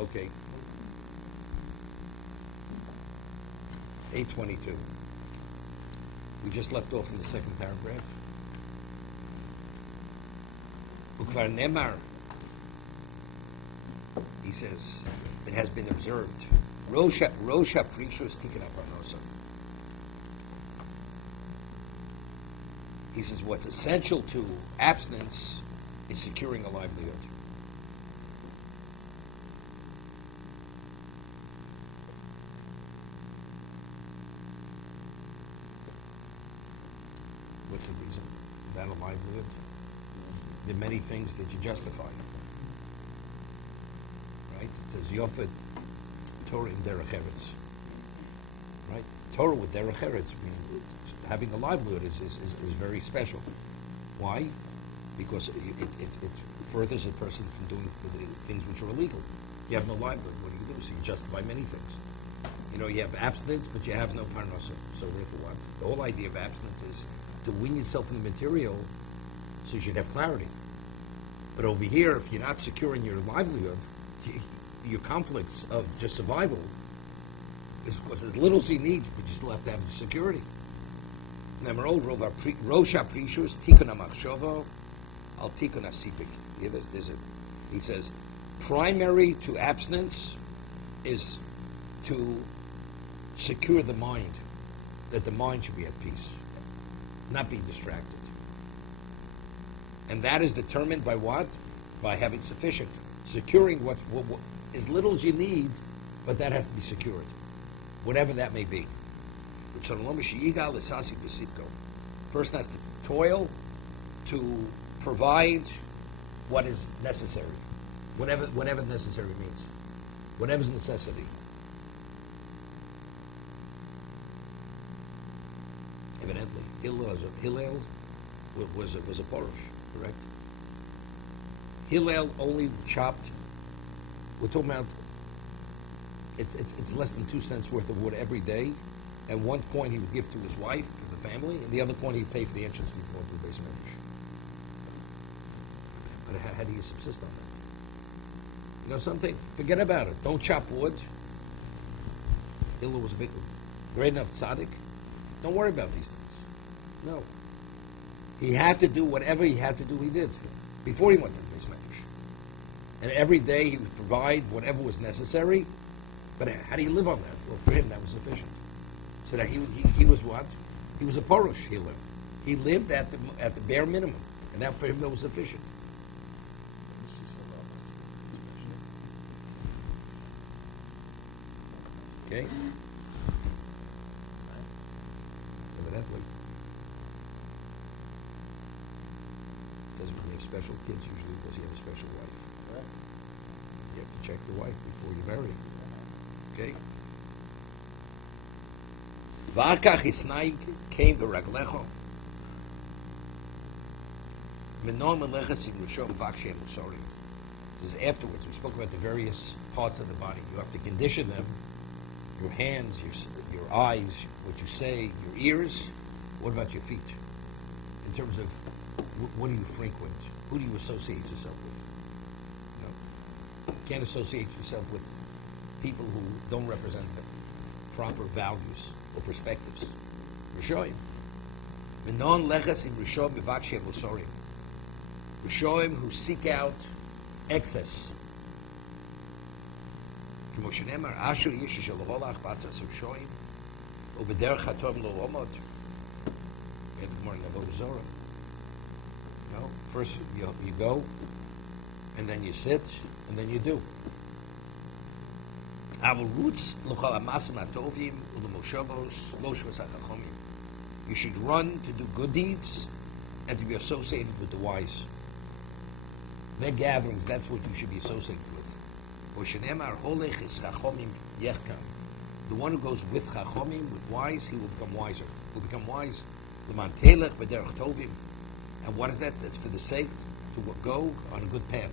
Okay. 822. We just left off in the second paragraph. Ukvar Nemar. He says, it has been observed. Rosha Prishus Tikkun HaParnosa. He says, what's essential to abstinence is securing a livelihood. What's the reason? That a livelihood? There are many things that you justify. Right? It says, Yofed Torah in Derech Eretz. Right? Torah with Derech Eretz means having a livelihood is very special. Why? Because it furthers a person from doing things which are illegal. You have no livelihood. What do? So you justify many things. You have abstinence, but you have no parnasa. So therefore what? The whole idea of abstinence is to wean yourself in the material so you should have clarity. But over here, if you're not securing your livelihood, your conflicts of just survival is as little as you need, but you still have to have security. Rosha Prishus Tikkun HaMachshava al Tikkun HaSipik. He says, primary to abstinence is to secure the mind, that the mind should be at peace, not be distracted. And that is determined by what? By having sufficient. Securing what as little as you need, but that has to be secured, whatever that may be. Person has to toil to provide what is necessary, whatever necessary means, whatever's necessity. Evidently, Hillel was a Porush, correct? Hillel only chopped. We're talking about it's less than 2 cents worth of wood every day, and 1 coin he would give to his wife, to the family, and the other coin he'd pay for the entrance fee going to the basement. But how do you subsist on that? Something. Forget about it. Don't chop wood. Hillel was a big, great enough tzaddik. Don't worry about these things. No. He had to do whatever he had to do. He did before he went to the basement. And every day he would provide whatever was necessary. But how do you live on that? Well, for him that was sufficient. So that he was what? He was a Porush. He lived at the bare minimum, and that for him that was sufficient. Okay. Evidently, doesn't when you have special kids usually because you have a special wife. Right. You have to check the wife before you marry. Okay. V'akach isnaig came b'raglecho. Menon meleches imrushom v'akshem usori. This is afterwards. We spoke about the various parts of the body. You have to condition them. Your hands, your eyes, what you say, your ears. What about your feet? In terms of what do you frequent? Who do you associate yourself with? You can't associate yourself with people who don't represent the proper values or perspectives. Rishoim. Menon leches im rishoim b'vakshem usorim. Rishoim who seek out excess. כמו שנאמר, אשר איש אשר לא הולך בעצת שוין, ובדרך הטוב לא עומד. We had the morning of Avodah Zorah. First you go, and then you sit, and then you do. You should run to do good deeds and to be associated with the wise. Their gatherings, that's what you should be associated with. The one who goes with Chachomim, with wise, he will become wiser. He will become wise. And what is that? That's for the sake to go on a good path.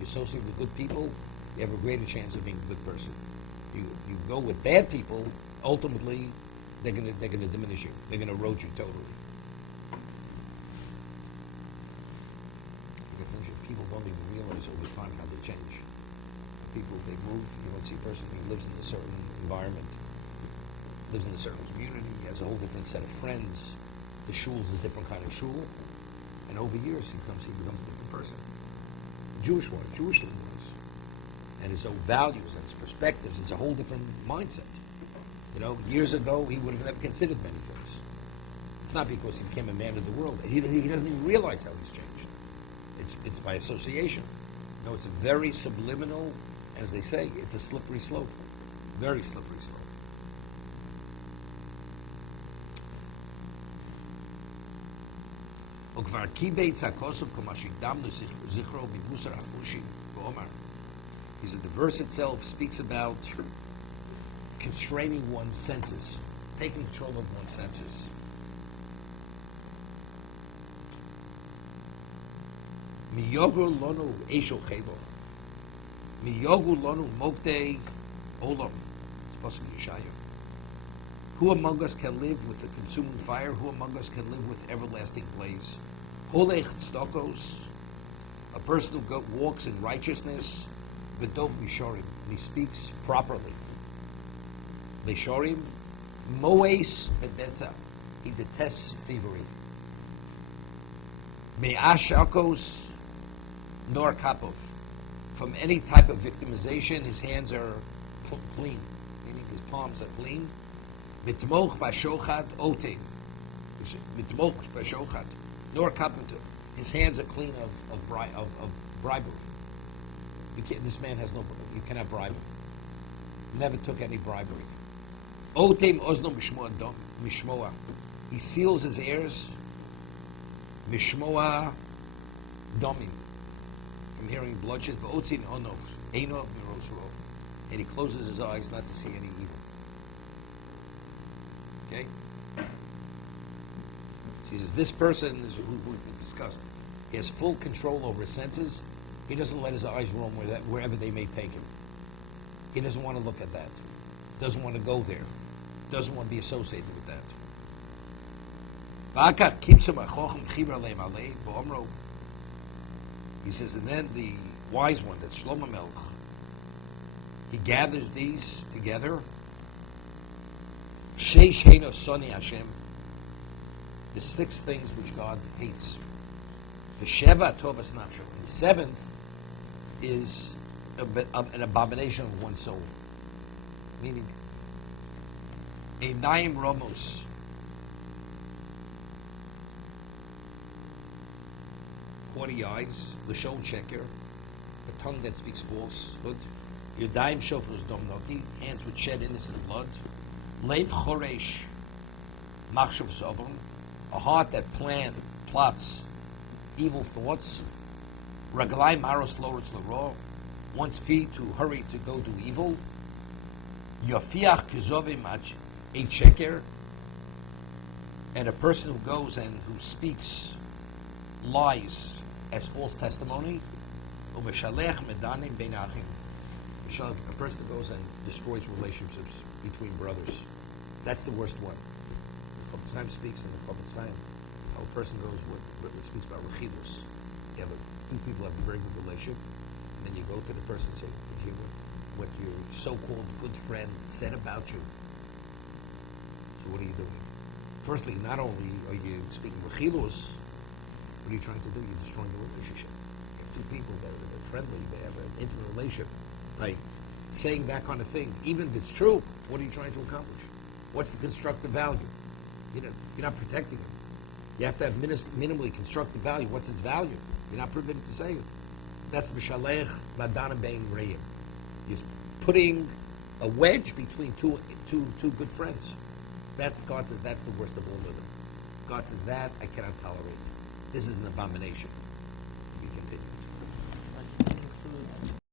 You associate with good people, you have a greater chance of being a good person. You go with bad people, ultimately they're going to diminish you. They're going to erode you totally. Because people don't even realize over time how they change. people, they move. You don't see a person who lives in a certain environment, lives in a certain community, has a whole different set of friends. The shul is a different kind of shul. And over years, he becomes a different person. A Jewish one, a Jewish was. And his own values and his perspectives, it's a whole different mindset. You know, years ago, he would have never considered many things. It's not because he became a man of the world. He doesn't even realize how he's changed. It's by association. No, it's a very subliminal, as they say, it's a slippery slope. Very slippery slope. He said the verse itself speaks about constraining one's senses, taking control of one's senses. Miyogu lonu esho chelo. Miyogu lonu mokte olam. It's supposed to be Yeshaya. Who among us can live with the consuming fire? Who among us can live with everlasting blaze? Holech stokos. A person who walks in righteousness. V'dov mishorim. He speaks properly. Mishorim. Moes bedetza. He detests thievery. Me'ashakos nor kapov. From any type of victimization, his hands are clean, meaning his palms are clean. Mitmoch b'shochad otein. Mitmoch b'shochad nor kapov. His hands are clean of bribery. This man has no. You cannot bribe him. Never took any bribery. Oteim ozno mishmoa. He seals his ears. Mishmoa domim. From hearing bloodshed. V'otzin ono eino mirosro. And he closes his eyes not to see any evil. Okay. He says this person is who we discussed. He has full control over his senses. He doesn't let his eyes roam wherever they may take him. He doesn't want to look at that. Doesn't want to go there. Doesn't want to be associated with that. He says, and then the wise one, that's Shlomo Melech, he gathers these together. Sheish Heino Soni Hashem. The 6 things which God hates. The Sheva Tovas Nafsho. The 7th is an abomination of one's soul. Meaning, Einayim Romos. Haughty eyes, Lashon Sheker, a tongue that speaks falsehood, Yodayim Shofros Domnoti, hands which shed innocent blood, Lev Choresh, Machshav Zobon, a heart that plots evil thoughts, Raglai Maros Loretz Laro, one's feet to hurry to go do evil, Yofiach Kizovim Ach Sheker, and a person who goes and who speaks lies as false testimony, Umeshalech Medanim Bein Achim. A person who goes and destroys relationships between brothers. That's the worst one. Chofetz Chaim speaks in the Chofetz Chaim how a person goes with speaks about rechilus. You have two people have a very good relationship, and then you go to the person and say, "Did you hear what your so-called good friend said about you?" So what are you doing? Firstly, not only are you speaking rechilus, what are you trying to do? You're destroying the relationship. You have two people that are friendly, they have an intimate relationship. By saying that kind of thing, even if it's true, what are you trying to accomplish? What's the constructive value? You're not protecting it. You have to have minimally constructive value. What's its value? You're not permitted to say it. That's Mishalech Madana Bein Reim. He's putting a wedge between two good friends. God says that's the worst of all of them. God says that I cannot tolerate. This is an abomination.